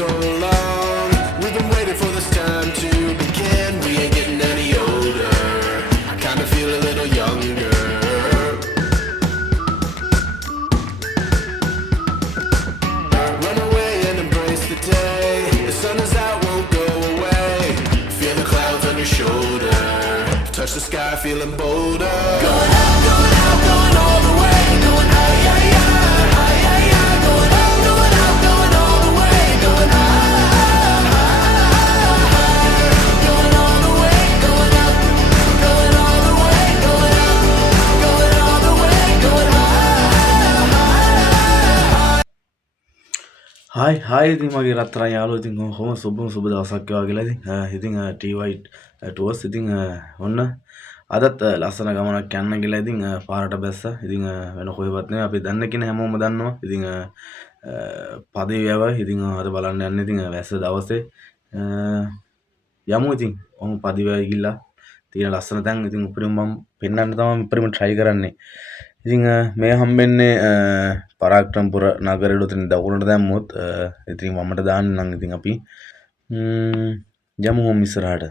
so long. We've been waiting for this time to begin. We ain't getting any older. I kinda feel a little younger. Run away and embrace the day. The sun is out, won't go away. Feel the clouds on your shoulder. Touch the sky, feeling bolder. Going up, going out, going all the way. Going high, yeah, yeah, high, yeah, yeah. Going up, going out, going all the way. Going high, high, going all the way. Going up, going all the way. Going up, going all the way. Going high, high. හයි ඉතින් මගේ රත්තරන් යාළුවෝ ඉතින් කොහොම සුබ දවසක් වේවා කියලා ඉතින් TY ටුවර්ස් ඉතින් ඔන්න අදත් ලස්සන ගමනක් යන්න කියලා ඉතින් පාරට බැස්සා ඉතින් වෙන කොහෙවත් නෙවෙයි අපි දන්න කෙන හැමෝම දන්නවා ඉතින් පදේ වැව ඉතින් අද බලන්න යන්නේ ඉතින් වැස්ස දවසේ යමු ඉතින් ඔහොම පදේ වැව ගිහිල්ලා තියෙන ලස්සන තැන් ඉතින් උපරිම මම පෙන්වන්න තමයි උපරිම try කරන්නේ ඉතින් මේ හම්බෙන්නේ පරාක්‍රමපුර නගරෙට උතන දකුණට දැම්මොත් ඉතින් වමට දාන්න නම් ඉතින් අපි යමු හොම් ඉස්සරහට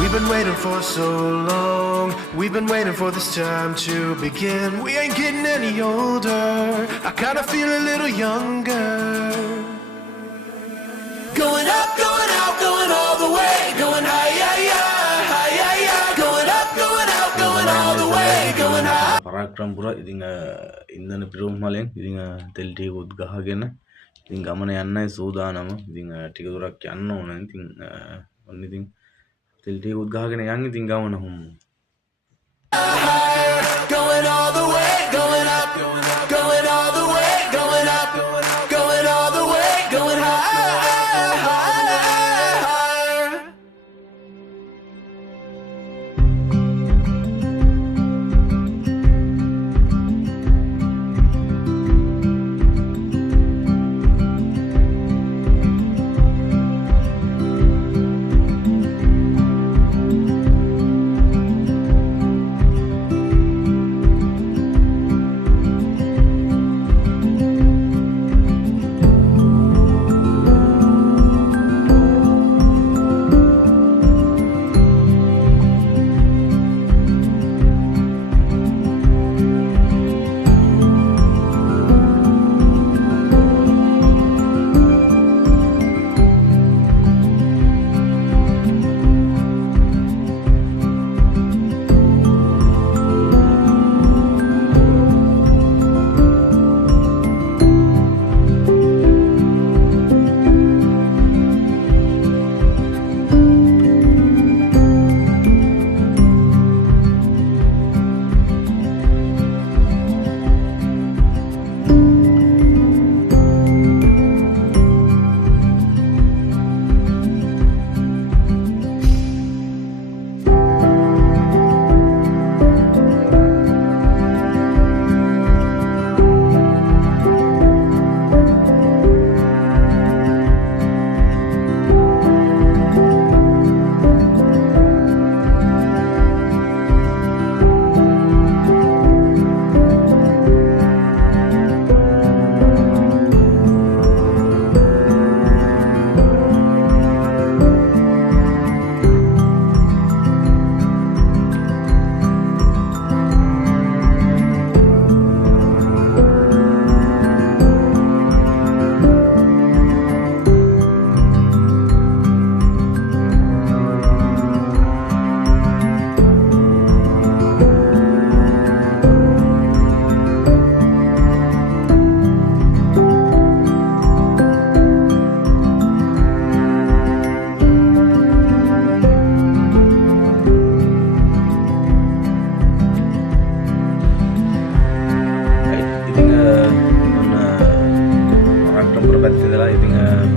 We've been waiting for so long. We've been waiting for this time to begin. We ain't getting any older. I kinda feel a little younger. Going up, going out, going all the way. Going high, yeah, yeah, high, yeah, yeah. Going up, going out, going all the way. Going high. පරාක්‍රමපුර ඉතින් ඉන්ධන පිරුම් වලින් ඉතින් තෙල් ටිකකුත් ගහගෙන ඉතින් ගමන යන්නයි සූදානම. ඉතින් ටික දුරක් යන්න ඕන. ඉතින් ඔන්න ඉතින් තෙල් ටිකකුත් ගහගෙන යන් ඉතින් ගමන home. Going all the way, going up, going all the way, going up, going all the way, going high, high.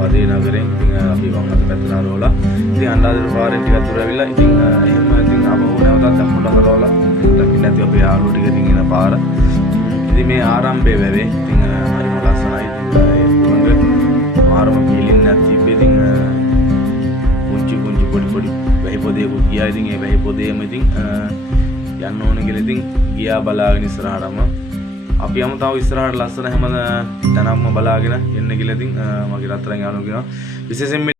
පදේ නගරෙන් ඉතින් අපි වම් අත පැත්තට හරවලා ඉතින් අන්නාදර පාරෙන් ටිකක් දුර ඇවිල්ලා ඉතින් එහෙම ඉතින් අපහු නැවතත් දකුණට හරවලා දකින්න ඇති අපේ යාළුවෝ ටික ඉතින් එන පාර ඉතින් මේ ආරම්භයේ වැවේ ඉතින් හරිම ලස්සනයි ඉතින් ඒ පුරුංග මාරම පිළින් නැති ඉතින් පුංචි පොඩි වැහි පොදේකුත් ගියා ඉතින් ඒ වැහි පොදේම ඉතින් යන්න ඕන කියලා ඉතින් ගියා බලාගෙන ඉස්සරහටම අපි යමු තව ඉස්සරහට ලස්සන හැම තැනක්ම බලාගෙන එන්න කියලා ඉතින් මගේ රත්තරන් යාළුවෝ කියනවා විශේෂයෙන්ම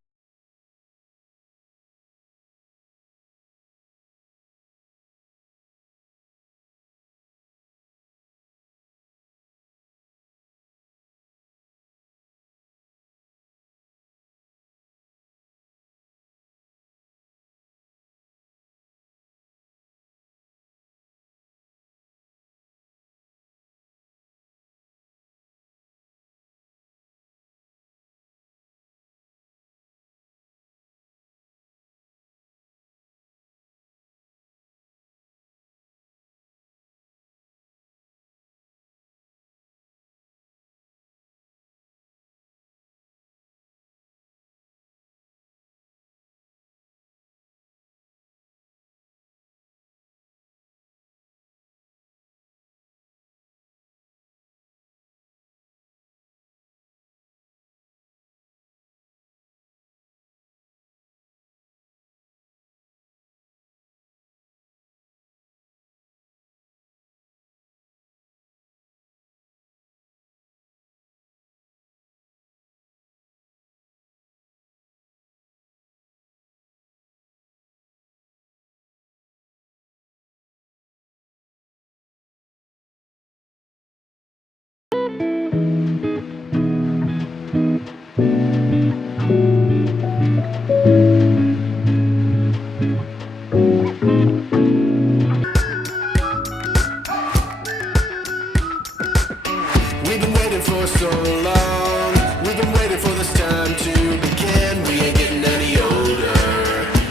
We've been waiting for so long. We've been waiting for this time to begin. We ain't getting any older.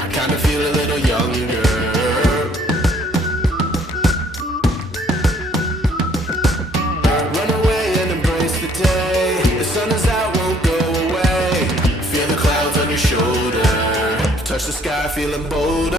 I kinda feel a little younger. Run away and embrace the day. The sun is out, won't go away. Feel the clouds on your shoulder. Touch the sky, feeling bolder.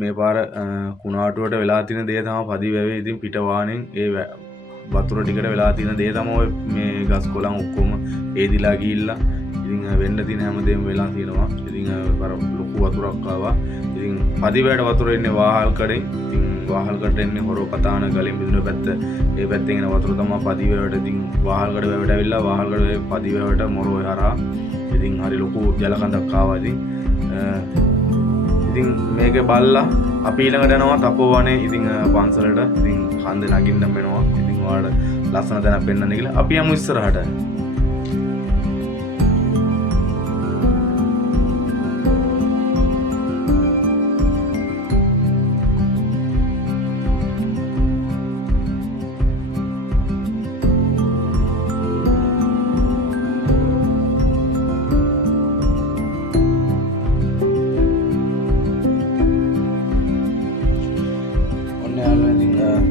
මේ පාර කුණාටුවට වෙලා තියෙන දේ තමයි පදි වැවේ ඉතින් පිට වාහනෙන් ඒ වතුර ටිකට වෙලා තියෙන දේ තමයි මේ ගස් කොළන් ඔක්කොම ඒදිලා ගිහිල්ලා ඉතින් වෙන්න තියෙන හැමදේම වෙලා තියෙනවා. ඉතින් අර ලොකු වතුරක් ආවා. ඉතින් පදි වැවට වතුර එන්නේ වාහල් කඩෙන්. ඉතින් වාහල් කඩ එන්නේ හොරෝ පතාන ගලින් බිඳුන පැත්ත. ඒ පැත්තෙන් එන වතුර තමයි පදි වැවට ඉතින් වාහල් කඩ වැවට ඇවිල්ලා වාහල් කඩ පදි වැවට මොරෝ හරහා ඉතින් හරි ලොකු ජල කඳක් ආවා. ඉතින් මේක බල්ලා අපි ඊළඟට යනවා තපෝවනේ ඉතින් පන්සලට ඉතින් කන්ද නගින්න වෙනවා. ඉතින් ඔයාලට ලස්සන තැනක් පෙන්නන්න කියලා අපි යමු ඉස්සරහට.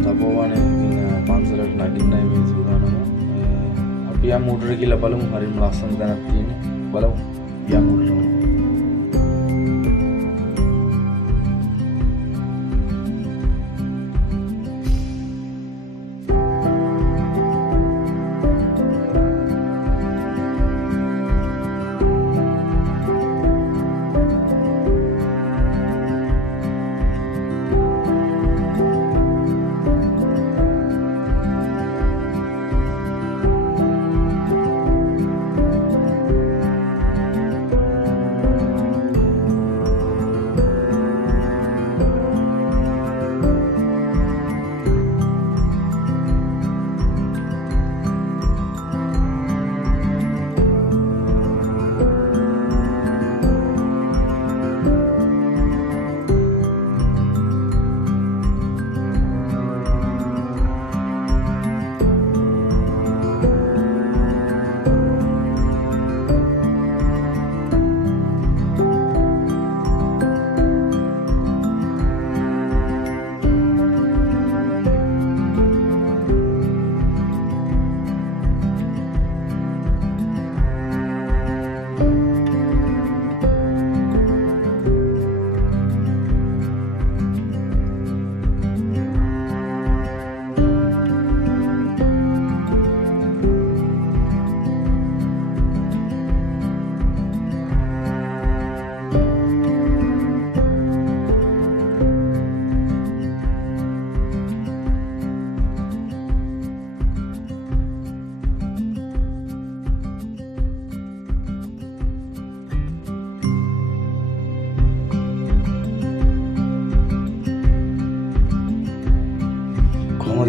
තපෝවනේ ඉතින් පන්සලට නගින්නයි මේ සූදානම. අපි යමු උඩට ගිහලා බලමු. හරිම ලස්සන තැනක් තියෙන්නේ. බලමු. යමු උඩට.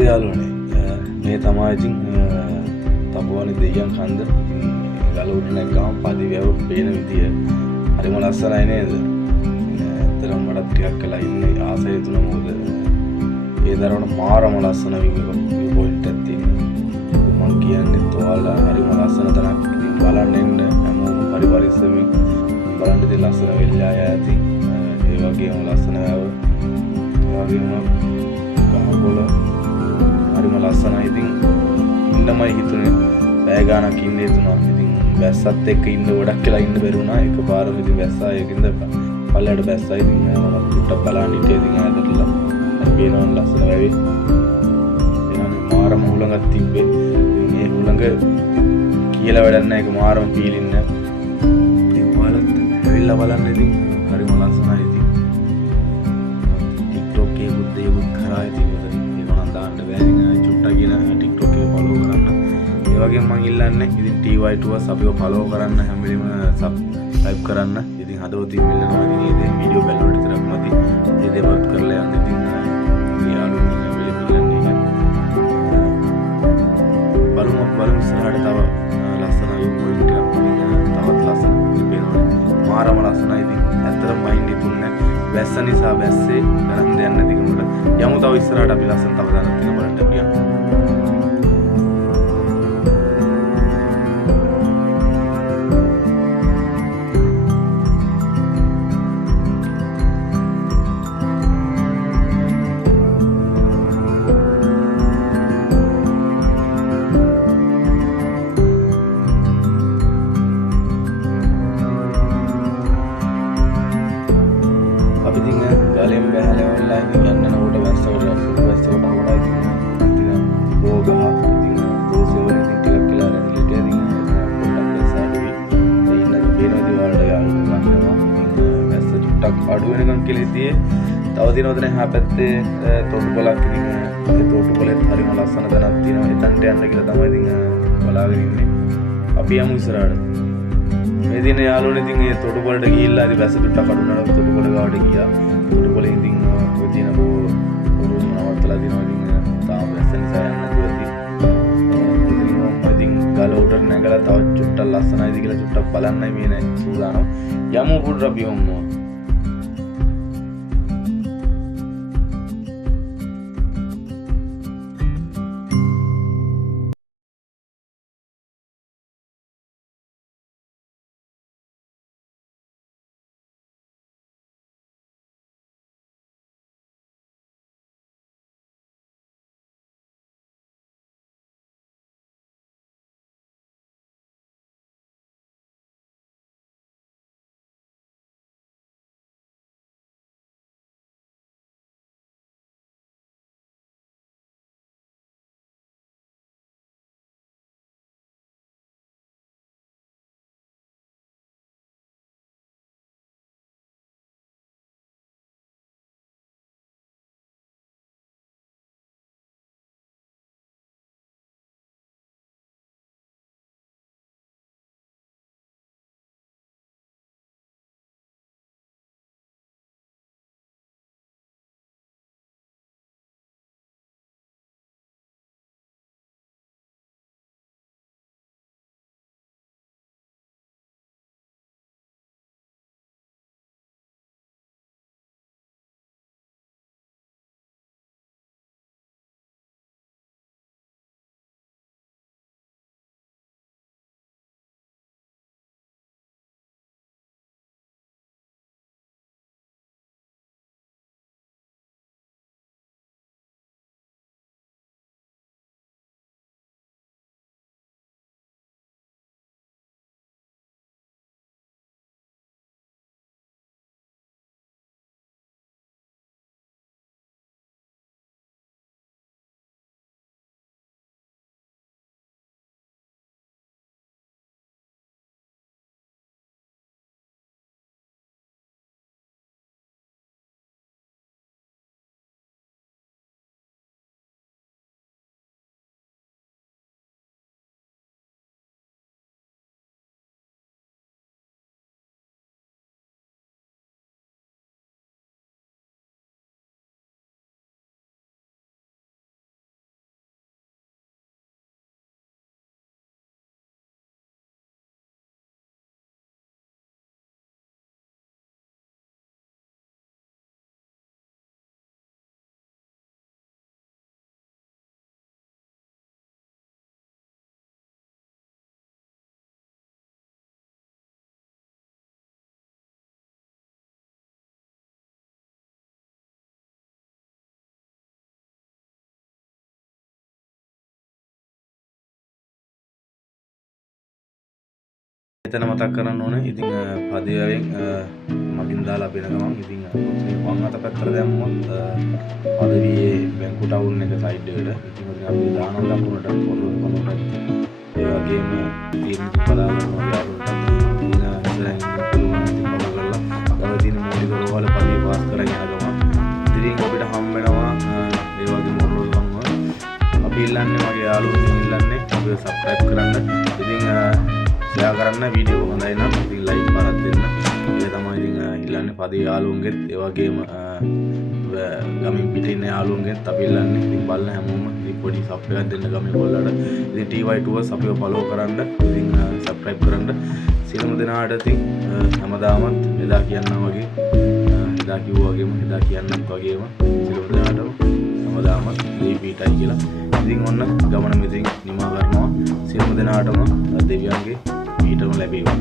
යාළුවනේ මේ තමයි ඉතින් තපුවනේ දෙයියන් කන්ද ඉතින් ගල උඩ නැග්ගම පදිවැව පේන විදිය හරිම ලස්සනයි නේද? ඇත්තටම මටත් ටිකක් වෙලා ඉන්නේ ආසය තුන මොකද ඒ දරවන මාරම ලස්සන විව් පොයින්ට් එකක් තියෙනවා. මම කියන්නේ ඔයාලා හරිම ලස්සන තැනක් ඉතින් බලන්න එන්න හැමෝම පරිපරිස්සමින් බලන්න ඉතින් ලස්සන වෙල්ලා ඇති ඒ වගේම ලස්සන වැව ඒ වගේම ගහකොළ හරිම ලස්සනයි. ඉතින් ඉන්නමයි හිතුනේ බෑ ගානක් ඉන්නේ තුනා. ඉතින් වැස්සත් එක්ක ඉන්න ගොඩක් කියලා ඉන්න බැරි වුණා. එකපාරම ඉතින් වැස්සා ඒකින්ද පල්ලයට බැස්සා. ඉතින් මම පුට්ටක් බලන්න හිටියේ ඉතින් ඈතටලා හරි පේනවා ලස්සන වැවේ. එනනම් මාරම හුලඟක් තිබ්බේ. ඉතින් මේ හුලඟ කියලා වැඩක් නැහැ. ඒක මාරම පීලින්න. ඉතින් ඔයාලත් ඇවිල්ලා බලන්න. ඉතින් හරිම ලස්සනයි. ඉතින් TikTok එකේ බුද්දේකුත් කරා ඉතින් ඒක නම් දාන්න බෑ. ඉතින් චුට්ටක් කියන TikTok එක follow කරන්න. ඒ වගේම මම ඉල්ලන්නේ ඉතින් TY2ස් අපිව follow කරන්න හැම වෙලෙම subscribe කරන්න. ඉතින් හදවතින් ඉල්ලනවා. ඉතින් මේ දේ වීඩියෝ බැලුවට විතරක් මදි. මේ දේවත් කරලා යන්න. ඉතින් යාළුවෝ හැම වෙලෙම ඉල්ලන්නේ බලමු ඉස්සරහට තව ලස්සන පොයින්ට් එකක් තවත් ලස්සන පේනවා. මාරම ලස්සනයි. ඉතින් ඇත්තටම මයින්ඩ් ඉතුන්නේ වැස්ස නිසා වැස්සේ ගණන් දෙයක් නැති කමකට යමු තව ඉස්සරහට අපි ලස්සන තව දාන්න තියෙන බලන්න අපි යමු. ගලෙන් බැහැලා වෙලා ඉතින් යන්නකොට වැස්සකට හොරා ඉතින් බෝගහ ඉතින් දෝසේ වල ඉතින් ටිකක් කියලා රැඳිලා ඉතින් පොඩ්ඩක් වැස්සාඩුයි ඒ ඉන්න පේනවාදී වලට යාළුවෝ ගන්නවා. ඉතින් වැස්ස ටිකක් අඩු වෙනකන් කියලා ඉතියේ තව දිනවද නැහැ හා පැත්තේ තොටුපළක් ඉතින් ඒ තොටුපළෙත් හරිම ලස්සන තැනක් තියෙනවා. එතනට යන්න කියලා තමයි ඉතින් බලාගෙන ඉන්නේ. අපි යමු ඉස්සරහට. මේ දින යාළුවනේ ඉතින් ඒ තොටුපළට ගිහිල්ලා ඉතින් වැස්ස ටිකක් අඩු වුණාට තොටුපළ ගාවට ගියා. තොටුපළේ ඉතින් ඔය තියෙන බෝ නවත්තලා දිනවා. ඉතින් තාම වැස්ස නිසා යන්න දුවදී ඉතින් ගල උඩට නැගලා තව චුට්ටක් ලස්සනයිද කියලා චුට්ටක් බලන්නයි මේ නෑ සූදානම්. යමු පුඩ අපි ඔම්මෝ. එතන මතක් කරන්න ඕනේ. ඉතින් පදයෙන් මගින් දාලා අපේන ගමන් ඉතින් මේ වම් අත පැත්තට දැම්මොත් පදවියේ බැංකු ටවුන් එක සයිඩ් එකට. ඉතින් අපි දානවා දකුණට පොළොව කොනකට. ඒ වගේම තීරණ බලාගෙන යාළුවන්ට ඉතින් ඉස්සරහින් පුළුවන් ඉතින් බලලා ගාව තියෙන මූලික රෝහල පදවිය පාස් කරගෙන යන ගමන් ඉතින් අපිට හම් වෙනවා ඒ වගේ මොරලොල් ගමන් අපි ඉල්ලන්නේ මගේ යාළුවෝ ඉල්ලන්නේ අපිව සබ්ස්ක්‍රයිබ් කරන්න. ඉතින් ෂෙයා කරන්න වීඩියෝ හොඳයි නම් ඉතින් ලයික් පාරක් දෙන්න. ඒක තමයි ඉතින් ඉල්ලන්නේ පදේ යාළුවන්ගෙත් ඒ වගේම ගමින් පිටින් ඉන්න යාළුවන්ගෙත් අපි ඉල්ලන්නේ ඉතින් බලන හැමෝම ඉතින් පොඩි සබ් එකක් දෙන්න ගමේ කොල්ලට. ඉතින් TY Tours අපිව ෆලෝ කරන්න ඉතින් සබ්ස්ක්‍රයිබ් කරන්න. සියලුම දෙනාට ඉතින් හැමදාමත් එදා කියන්නා වගේ එදා කිව්වා වගේම එදා කියන්නත් වගේම සියලුම දෙනාටම හැමදාමත් දීපීටයි කියලා. ඉතින් ඔන්න ගමන මෙතෙන් නිමා කරනවා. සියලුම දෙනාටම දෙවියන්ගේ පීඨම ලැබේවා.